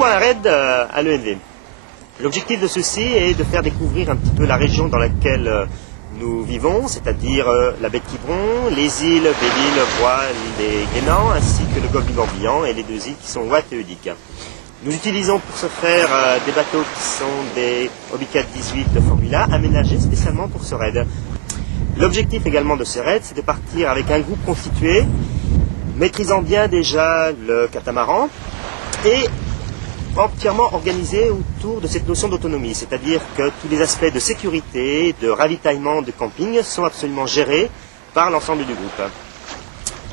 Pourquoi un raid à l'ENV? L'objectif de ceci est de faire découvrir un petit peu la région dans laquelle nous vivons, c'est-à-dire la baie de Quiberon, les îles Belle-Île, Voile et Guénan, ainsi que le golfe du Morbihan et les deux îles qui sont Watt et Udic. Nous utilisons pour ce faire des bateaux qui sont des Hobbycat 18 de Formula, aménagés spécialement pour ce raid. L'objectif également de ce raid, c'est de partir avec un groupe constitué, maîtrisant bien déjà le catamaran, et entièrement organisé autour de cette notion d'autonomie, c'est-à-dire que tous les aspects de sécurité, de ravitaillement, de camping sont absolument gérés par l'ensemble du groupe.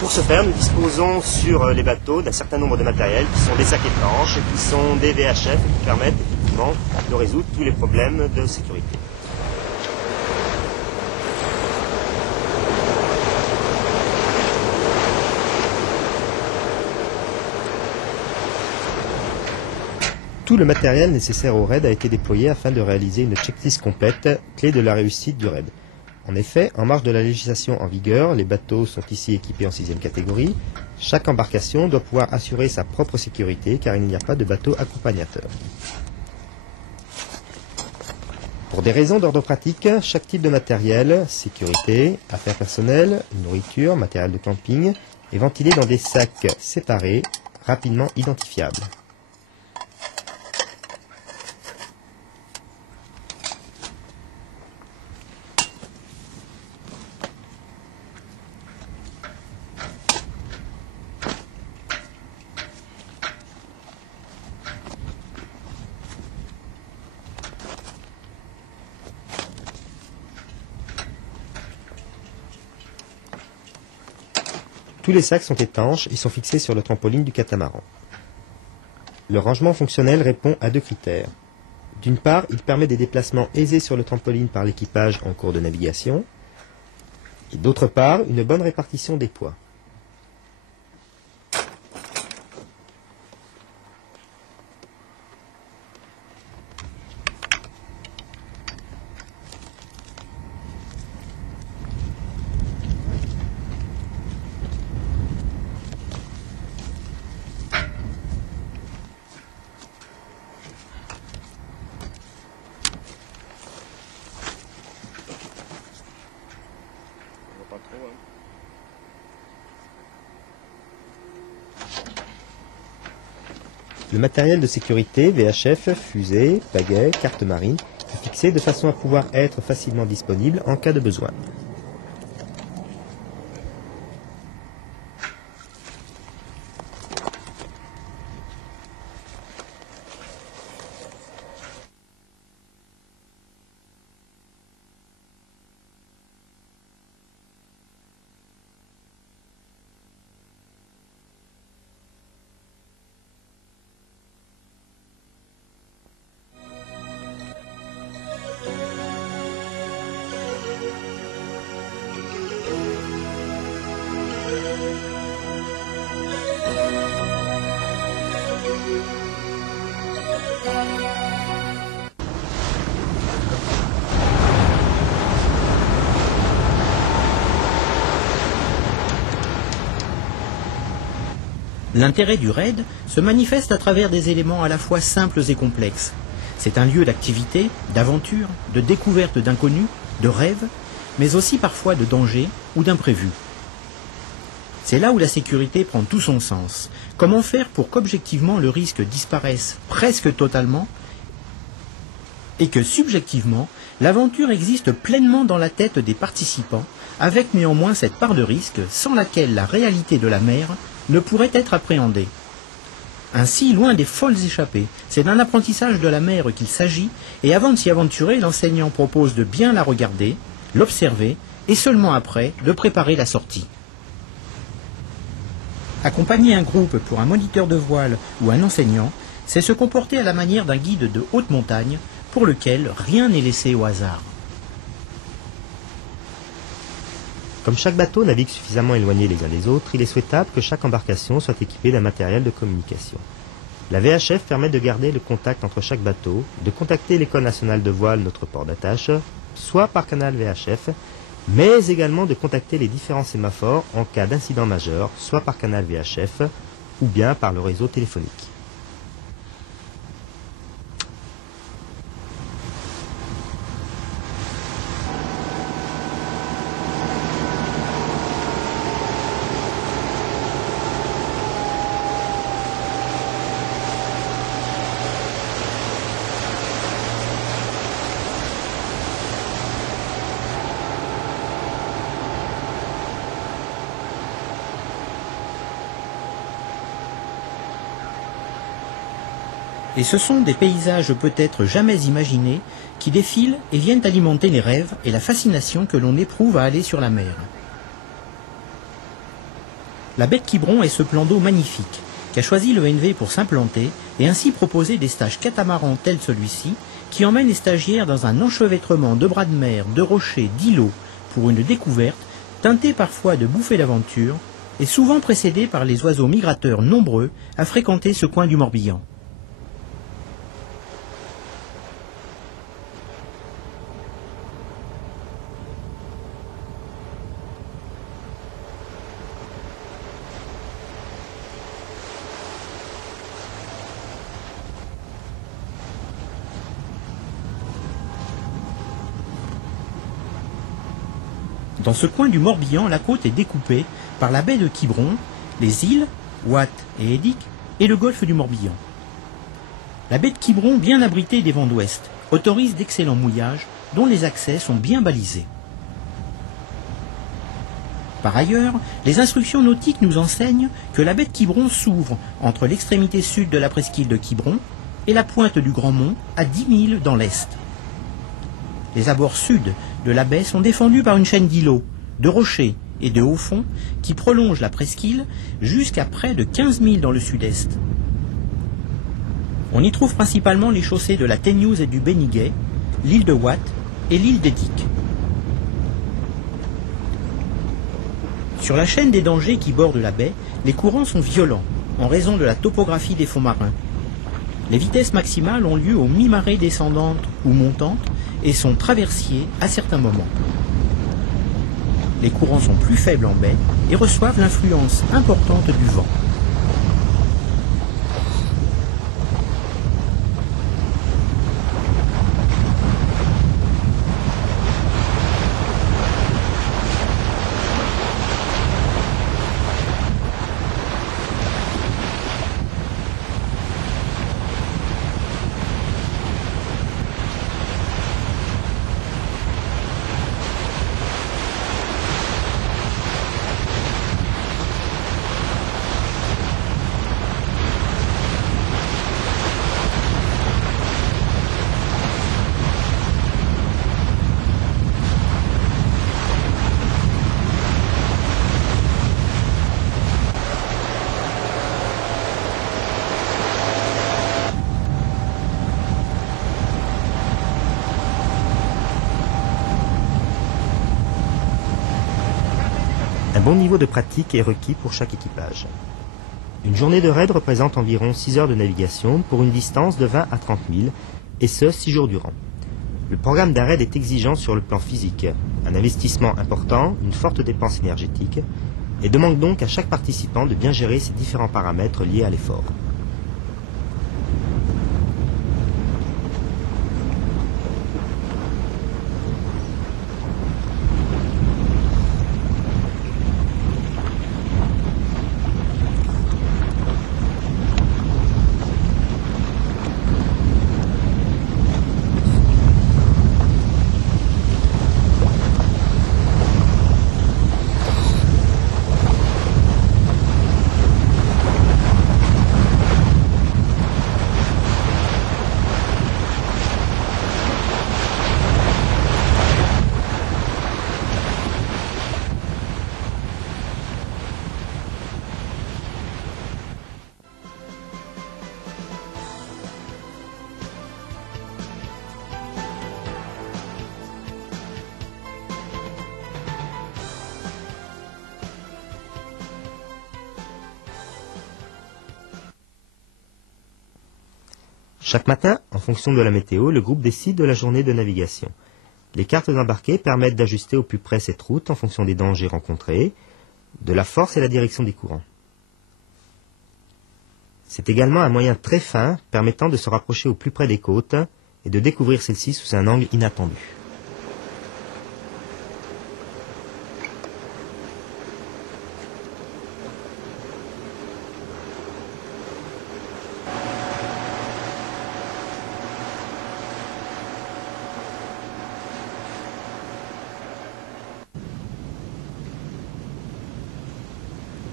Pour ce faire, nous disposons sur les bateaux d'un certain nombre de matériels qui sont des sacs étanches, qui sont des VHF et qui permettent effectivement de résoudre tous les problèmes de sécurité. Tout le matériel nécessaire au raid a été déployé afin de réaliser une checklist complète, clé de la réussite du raid. En effet, en marge de la législation en vigueur, les bateaux sont ici équipés en 6e catégorie. Chaque embarcation doit pouvoir assurer sa propre sécurité car il n'y a pas de bateau accompagnateur. Pour des raisons d'ordre pratique, chaque type de matériel, sécurité, affaires personnelles, nourriture, matériel de camping, est ventilé dans des sacs séparés, rapidement identifiables. Tous les sacs sont étanches et sont fixés sur le trampoline du catamaran. Le rangement fonctionnel répond à deux critères. D'une part, il permet des déplacements aisés sur le trampoline par l'équipage en cours de navigation. Et d'autre part, une bonne répartition des poids. Le matériel de sécurité, VHF, fusée, pagaie, carte marine, est fixé de façon à pouvoir être facilement disponible en cas de besoin. L'intérêt du raid se manifeste à travers des éléments à la fois simples et complexes. C'est un lieu d'activité, d'aventure, de découverte d'inconnus, de rêves, mais aussi parfois de danger ou d'imprévus. C'est là où la sécurité prend tout son sens. Comment faire pour qu'objectivement le risque disparaisse presque totalement et que subjectivement l'aventure existe pleinement dans la tête des participants, avec néanmoins cette part de risque sans laquelle la réalité de la mer ne pourrait être appréhendée. Ainsi, loin des folles échappées, c'est d'un apprentissage de la mer qu'il s'agit, et avant de s'y aventurer, l'enseignant propose de bien la regarder, l'observer, et seulement après, de préparer la sortie. Accompagner un groupe pour un moniteur de voile ou un enseignant, c'est se comporter à la manière d'un guide de haute montagne, pour lequel rien n'est laissé au hasard. Comme chaque bateau navigue suffisamment éloignés les uns des autres, il est souhaitable que chaque embarcation soit équipée d'un matériel de communication. La VHF permet de garder le contact entre chaque bateau, de contacter l'École nationale de voile, notre port d'attache, soit par canal VHF, mais également de contacter les différents sémaphores en cas d'incident majeur, soit par canal VHF, ou bien par le réseau téléphonique. Et ce sont des paysages peut-être jamais imaginés qui défilent et viennent alimenter les rêves et la fascination que l'on éprouve à aller sur la mer. La baie de Quiberon est ce plan d'eau magnifique qu'a choisi le NV pour s'implanter et ainsi proposer des stages catamarans tels celui-ci qui emmènent les stagiaires dans un enchevêtrement de bras de mer, de rochers, d'îlots pour une découverte teintée parfois de bouffées d'aventure et souvent précédée par les oiseaux migrateurs nombreux à fréquenter ce coin du Morbihan. Dans ce coin du Morbihan, la côte est découpée par la baie de Quiberon, les îles, Watt et Edic, et le golfe du Morbihan. La baie de Quiberon, bien abritée des vents d'ouest, autorise d'excellents mouillages dont les accès sont bien balisés. Par ailleurs, les instructions nautiques nous enseignent que la baie de Quiberon s'ouvre entre l'extrémité sud de la presqu'île de Quiberon et la pointe du Grand Mont à 10 milles dans l'est. Les abords sud de la baie sont défendus par une chaîne d'îlots, de rochers et de hauts fonds qui prolongent la presqu'île jusqu'à près de 15 milles dans le sud-est. On y trouve principalement les chaussées de la Téniouse et du Béniguet, l'île de Watt et l'île d'Edic. Sur la chaîne des dangers qui bordent la baie, les courants sont violents en raison de la topographie des fonds marins. Les vitesses maximales ont lieu aux mi-marées descendantes ou montantes et sont traversiers à certains moments. Les courants sont plus faibles en baie et reçoivent l'influence importante du vent. Un bon niveau de pratique est requis pour chaque équipage. Une journée de raid représente environ 6 heures de navigation pour une distance de 20 à 30 milles, et ce, 6 jours durant. Le programme d'un raid est exigeant sur le plan physique, un investissement important, une forte dépense énergétique, et demande donc à chaque participant de bien gérer ces différents paramètres liés à l'effort. Chaque matin, en fonction de la météo, le groupe décide de la journée de navigation. Les cartes embarquées permettent d'ajuster au plus près cette route en fonction des dangers rencontrés, de la force et la direction des courants. C'est également un moyen très fin permettant de se rapprocher au plus près des côtes et de découvrir celles-ci sous un angle inattendu.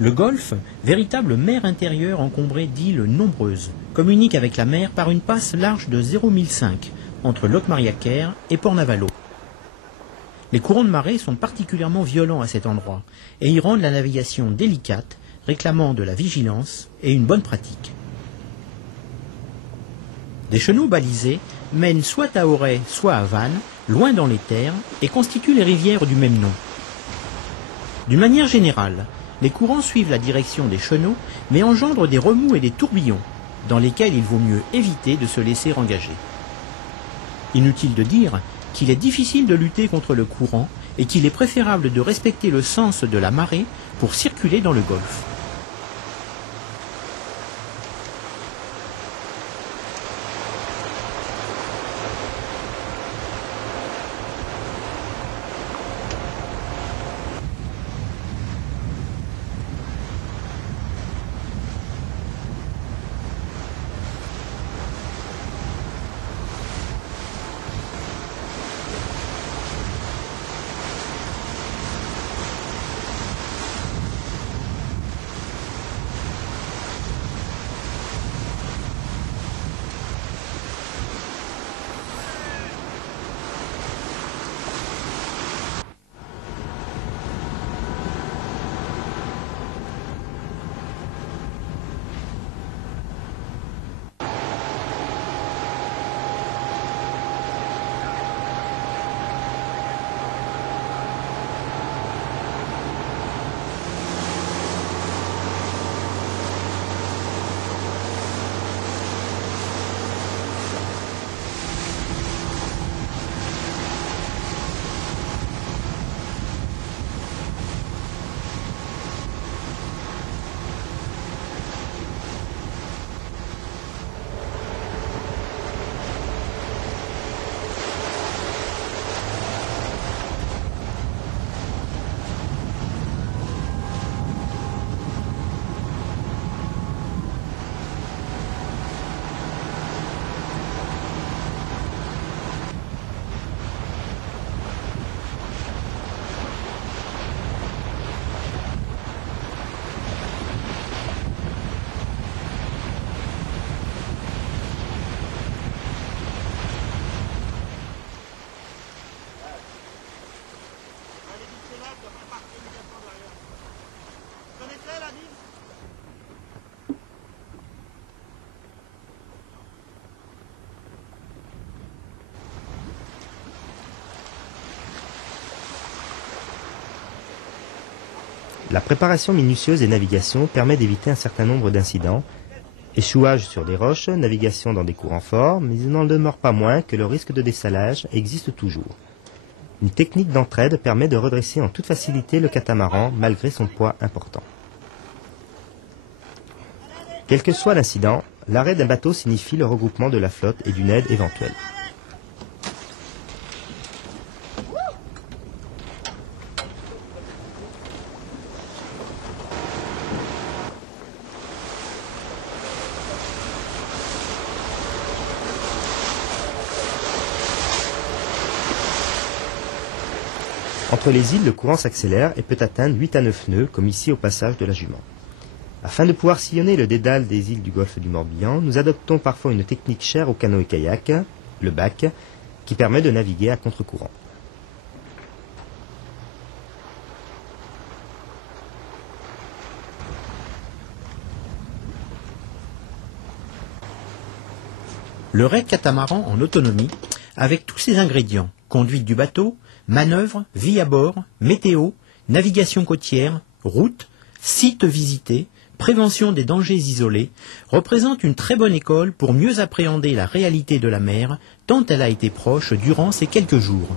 Le golfe, véritable mer intérieure encombrée d'îles nombreuses, communique avec la mer par une passe large de 0,5 entre Locmariaquer et Port-Navalo. Les courants de marée sont particulièrement violents à cet endroit et y rendent la navigation délicate, réclamant de la vigilance et une bonne pratique. Des chenaux balisés mènent soit à Auray, soit à Vannes, loin dans les terres, et constituent les rivières du même nom. D'une manière générale, les courants suivent la direction des chenaux, mais engendrent des remous et des tourbillons, dans lesquels il vaut mieux éviter de se laisser engager. Inutile de dire qu'il est difficile de lutter contre le courant et qu'il est préférable de respecter le sens de la marée pour circuler dans le golfe. La préparation minutieuse des navigations permet d'éviter un certain nombre d'incidents. Échouage sur des roches, navigation dans des courants forts, mais il n'en demeure pas moins que le risque de dessalage existe toujours. Une technique d'entraide permet de redresser en toute facilité le catamaran malgré son poids important. Quel que soit l'incident, l'arrêt d'un bateau signifie le regroupement de la flotte et d'une aide éventuelle. Entre les îles, le courant s'accélère et peut atteindre 8 à 9 nœuds, comme ici au passage de la Jument. Afin de pouvoir sillonner le dédale des îles du golfe du Morbihan, nous adoptons parfois une technique chère aux canoës kayak, le bac, qui permet de naviguer à contre-courant. Le raid catamaran en autonomie, avec tous ses ingrédients, conduite du bateau, manœuvre, vie à bord, météo, navigation côtière, route, sites visités, prévention des dangers isolés, représente une très bonne école pour mieux appréhender la réalité de la mer, tant elle a été proche durant ces quelques jours.